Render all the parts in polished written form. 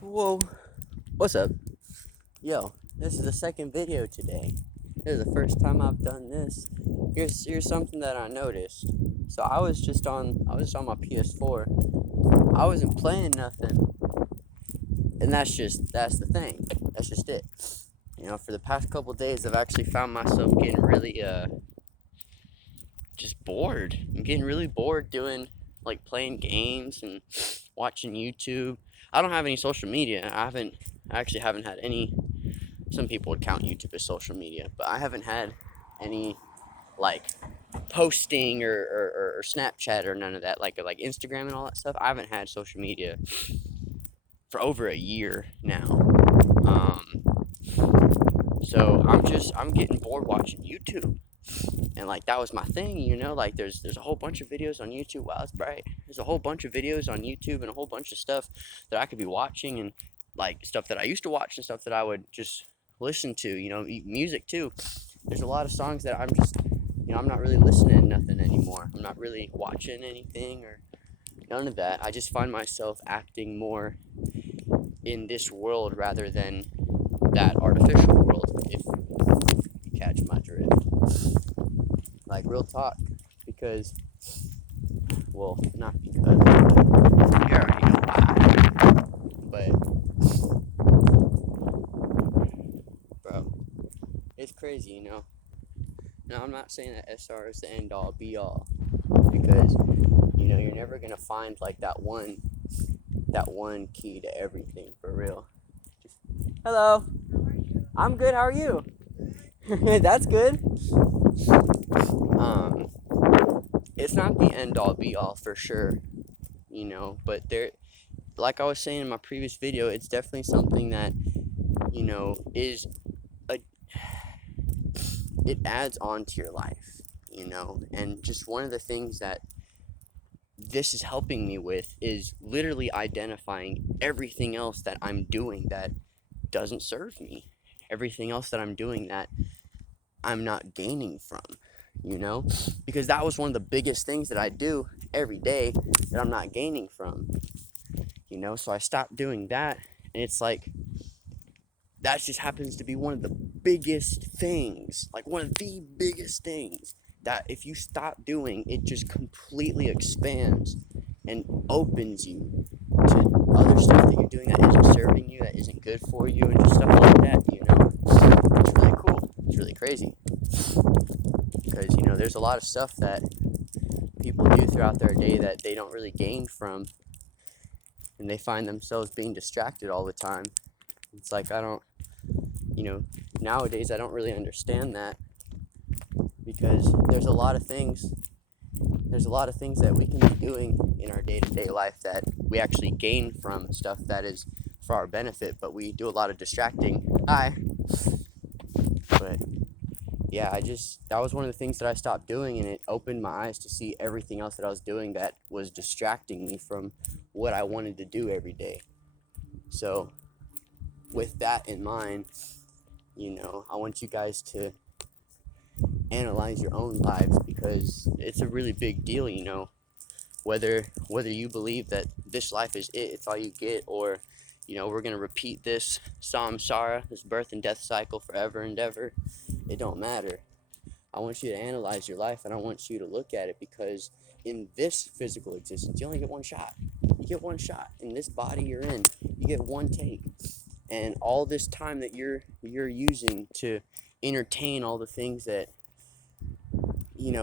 Whoa, what's up? Yo, this is the second video today. This is the first time I've done this. Here's something that I noticed. So I was just on my PS4. I wasn't playing nothing, and that's the thing. That's just it. For the past couple days, I've actually found myself getting really just bored. I'm getting really bored doing like playing games and watching YouTube. I don't have any social media. I actually haven't had any. Some people would count YouTube as social media, but I haven't had any like posting or Snapchat or none of that, like Instagram and all that stuff. I haven't had social media for over a year now. Um, so I'm getting bored watching YouTube, and like that was my thing, Like there's a whole bunch of videos on YouTube. Wow, it's bright. There's a whole bunch of videos on YouTube and a whole bunch of stuff that I could be watching, and like stuff that I used to watch and stuff that I would just listen to. Music too. There's a lot of songs that I'm not really listening to nothing anymore. I'm not really watching anything or none of that. I just find myself acting more in this world rather than that artificial world, if you catch my drift. Like real talk, because, well, not because, but you already know why. But, bro, it's crazy. Now, I'm not saying that SR is the end all be all, because, you're never gonna find like that one key to everything for real. Just, hello, I'm good. How are you? That's good. Um, it's not the end all be all for sure, but like I was saying in my previous video, it's definitely something that, is a it adds on to your life, and just one of the things that this is helping me with is literally identifying everything else that I'm doing that doesn't serve me, everything else that I'm doing that I'm not gaining from, because that was one of the biggest things that I do every day that I'm not gaining from, so I stopped doing that, and it's like that just happens to be one of the biggest things, like one of the biggest things that if you stop doing, it just completely expands and opens you to other stuff that you're doing that isn't serving you, that isn't good for you, and just stuff like that. It's really cool. It's really crazy because, there's a lot of stuff that people do throughout their day that they don't really gain from, and they find themselves being distracted all the time. It's like, nowadays I don't really understand that, because there's a lot of things that we can be doing in our day-to-day life that we actually gain from stuff that is for our benefit, but we do a lot of distracting. But yeah, that was one of the things that I stopped doing, and it opened my eyes to see everything else that I was doing that was distracting me from what I wanted to do every day. So with that in mind, I want you guys to analyze your own lives, because it's a really big deal, whether you believe that this life is it's all you get, or we're going to repeat this samsara, this birth and death cycle forever and ever. It don't matter. I want you to analyze your life, and I want you to look at it, because in this physical existence, you only get one shot. You get one shot in this body you're in. You get one take, and all this time that you're using to entertain all the things that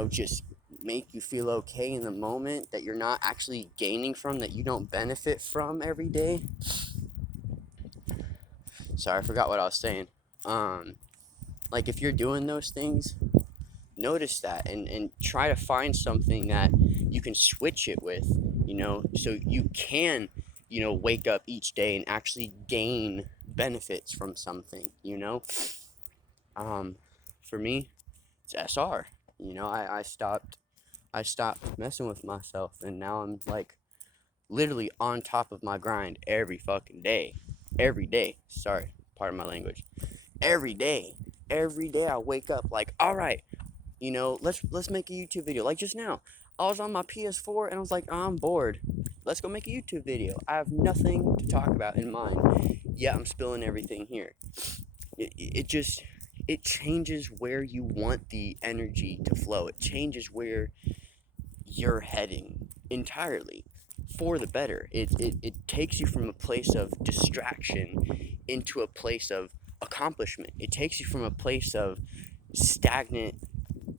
just make you feel okay in the moment, that you're not actually gaining from, that you don't benefit from every day. Sorry, I forgot what I was saying. Like if you're doing those things, notice that, and try to find something that you can switch it with, so you can, wake up each day and actually gain benefits from something, For me, it's SR. I stopped messing with myself, and now I'm like literally on top of my grind every fucking day. Every day. Sorry, pardon my language. Every day. Every day I wake up like, all right, let's make a YouTube video. Like just now, I was on my PS4 and I was like, I'm bored. Let's go make a YouTube video. I have nothing to talk about in mind. Yeah, I'm spilling everything here. It just, it changes where you want the energy to flow. It changes where you're heading entirely for the better. It takes you from a place of distraction into a place of accomplishment. It takes you from a place of stagnant,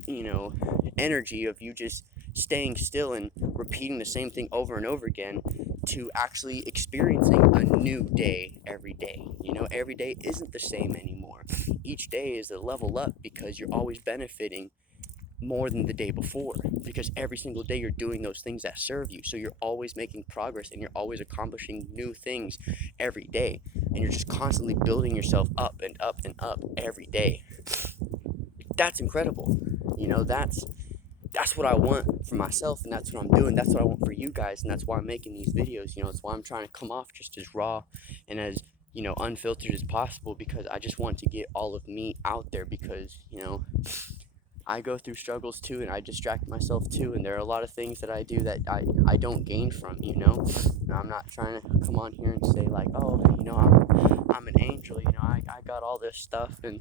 you know, energy of you just staying still and repeating the same thing over and over again to actually experiencing a new day every day. You know, every day isn't the same anymore. Each day is a level up because you're always benefiting more than the day before, because every single day you're doing those things that serve you, so you're always making progress and you're always accomplishing new things every day, and you're just constantly building yourself up and up and up every day. That's incredible. You know, that's what I want for myself, and that's what I'm doing. That's what I want for you guys, and that's why I'm making these videos. You know, it's why I'm trying to come off just as raw and as, you know, unfiltered as possible, because I just want to get all of me out there, because, you know, I go through struggles too, and I distract myself too, and there are a lot of things that I do that I don't gain from, you know. I'm not trying to come on here and say like, oh, you know, I'm an angel, you know, I got all this stuff, and,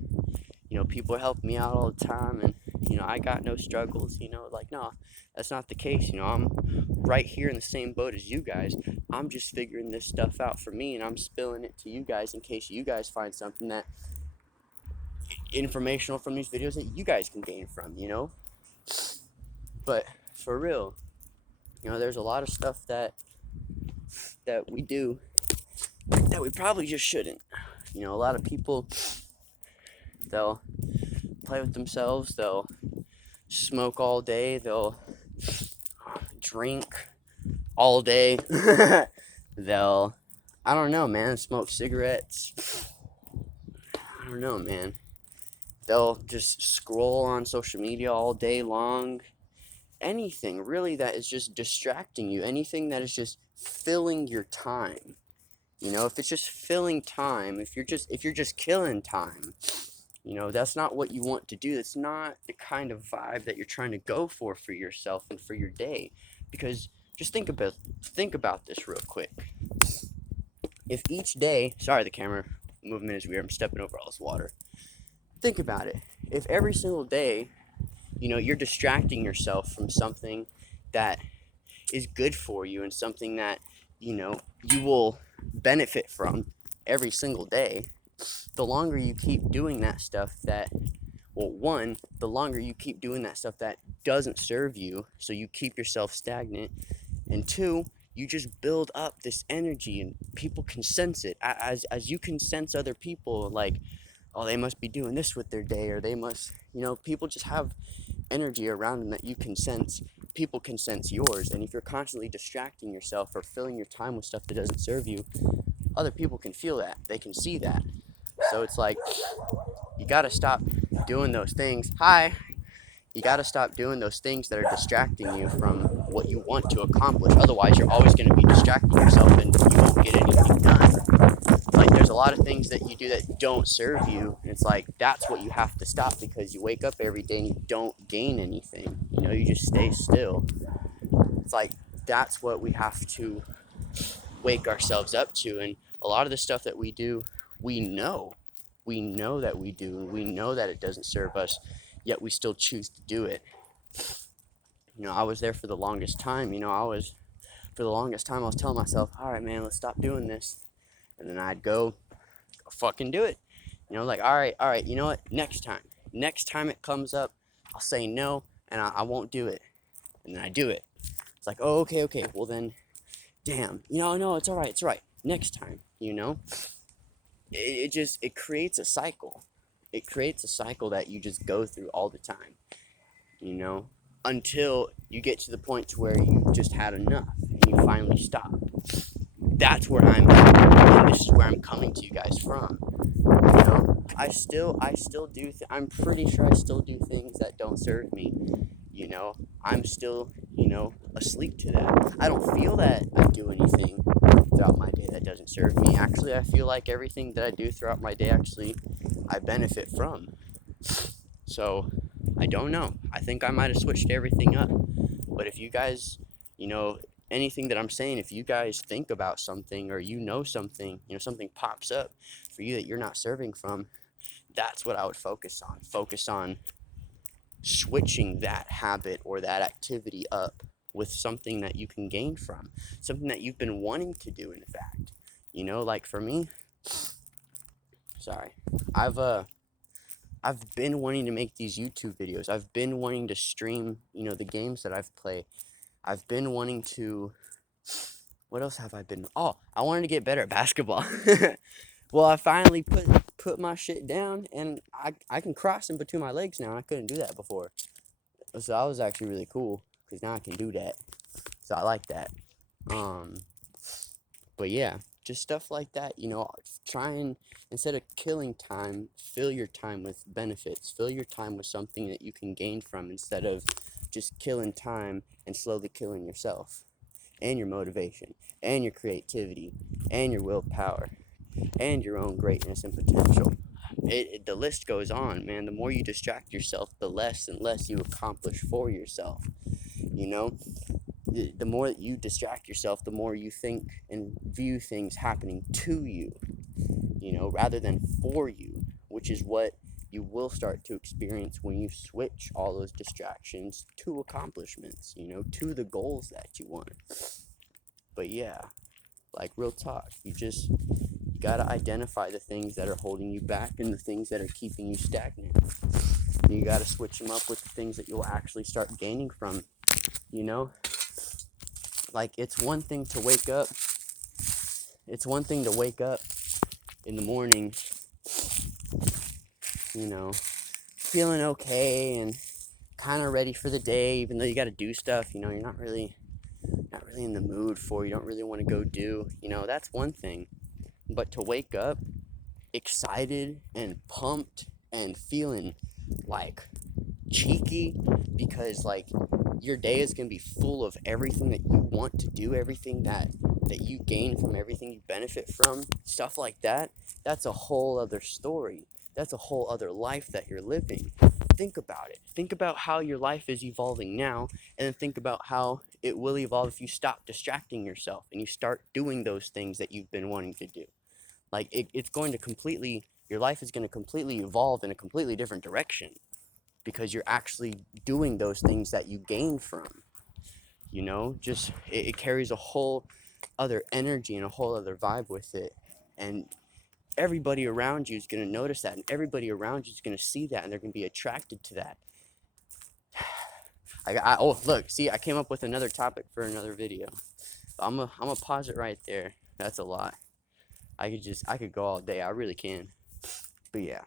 you know, people help me out all the time, and, you know, I got no struggles, you know, like, no, that's not the case. You know, I'm right here in the same boat as you guys. I'm just figuring this stuff out for me, and I'm spilling it to you guys in case you guys find something that informational from these videos that you guys can gain from, you know. But for real, you know, there's a lot of stuff that we do that we probably just shouldn't. You know, a lot of people, they'll play with themselves, they'll smoke all day, they'll drink all day, they'll, I don't know, man, smoke cigarettes. I don't know, man. They'll just scroll on social media all day long. Anything really that is just distracting you, anything that is just filling your time. You know, if it's just filling time, if you're just killing time, you know, that's not what you want to do. That's not the kind of vibe that you're trying to go for yourself and for your day. Because just think about this real quick. If each day, sorry, the camera movement is weird. I'm stepping over all this water. Think about it. If every single day, you know, you're distracting yourself from something that is good for you and something that, you know, you will benefit from every single day, the longer you keep doing that stuff that, well, one, the longer you keep doing that stuff that doesn't serve you, so you keep yourself stagnant, and two, you just build up this energy and people can sense it. As you can sense other people, like, oh, they must be doing this with their day, or they must, you know, people just have energy around them that you can sense. People can sense yours, and if you're constantly distracting yourself or filling your time with stuff that doesn't serve you, other people can feel that, they can see that. So it's like, you gotta stop doing those things. Hi. You gotta stop doing those things that are distracting you from what you want to accomplish. Otherwise, you're always gonna be distracting yourself and you won't get anything done. Like, there's a lot of things that you do that don't serve you, and it's like, that's what you have to stop, because you wake up every day and you don't gain anything. You know, you just stay still. It's like, that's what we have to wake ourselves up to. And a lot of the stuff that we do, we know that we do, and we know that it doesn't serve us, yet we still choose to do it. You know, I was there for the longest time. You know, I was telling myself, all right, man, let's stop doing this. And then I'd go fucking do it. You know, like, all right, you know what, next time it comes up, I'll say no, and I won't do it. And then I do it. It's like, oh, okay, well then, damn, you know, no, it's all right, next time, you know. It creates a cycle. It creates a cycle that you just go through all the time, you know, until you get to the point to where you just had enough and you finally stop. That's where I'm at, and this is where I'm coming to you guys from. You know, I still do. I'm pretty sure I still do things that don't serve me. You know, I'm still, you know, asleep to that. I don't feel that I do anything throughout my day that doesn't serve me. Actually, I feel like everything that I do throughout my day, actually, I benefit from. So, I don't know. I think I might have switched everything up. But if you guys, you know, anything that I'm saying, if you guys think about something or you know something, something pops up for you that you're not serving from, that's what I would focus on. Focus on switching that habit or that activity up with something that you can gain from, something that you've been wanting to do, in fact. Like for me, sorry, I've I've been wanting to make these YouTube videos. I've been wanting to stream, the games that I've played. I've been wanting to, what else have I been? Oh, I wanted to get better at basketball. Well, I finally put my shit down, and I can cross in between my legs now. I couldn't do that before. So that was actually really cool, because now I can do that. So I like that. Um, but yeah, just stuff like that, try and, instead of killing time, fill your time with benefits. Fill your time with something that you can gain from, instead of just killing time and slowly killing yourself and your motivation and your creativity and your willpower and your own greatness and potential. The list goes on, man. The more you distract yourself, the less and less you accomplish for yourself. You know, the more that you distract yourself, the more you think and view things happening to you, rather than for you, which is what you will start to experience when you switch all those distractions to accomplishments, to the goals that you want. But yeah, like real talk, you gotta identify the things that are holding you back and the things that are keeping you stagnant. You gotta switch them up with the things that you'll actually start gaining from, you know? Like, it's one thing to wake up in the morning, feeling okay and kind of ready for the day, even though you gotta do stuff, you're not really in the mood for, you don't really want to go do, that's one thing. But to wake up excited and pumped and feeling like cheeky, because like your day is going to be full of everything that you want to do, everything that you gain from, everything you benefit from, stuff like that, that's a whole other story. That's a whole other life that you're living. Think about it. Think about how your life is evolving now, and then think about how it will evolve if you stop distracting yourself and you start doing those things that you've been wanting to do. Like, it's going to completely, your life is going to completely evolve in a completely different direction, because you're actually doing those things that you gain from, just, it carries a whole other energy and a whole other vibe with it. And everybody around you is going to notice that, and everybody around you is going to see that, and they're going to be attracted to that. Oh, look, see, I came up with another topic for another video. I'm gonna pause it right there. That's a lot. I could go all day. I really can. But yeah.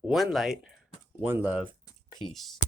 One light, one love, peace.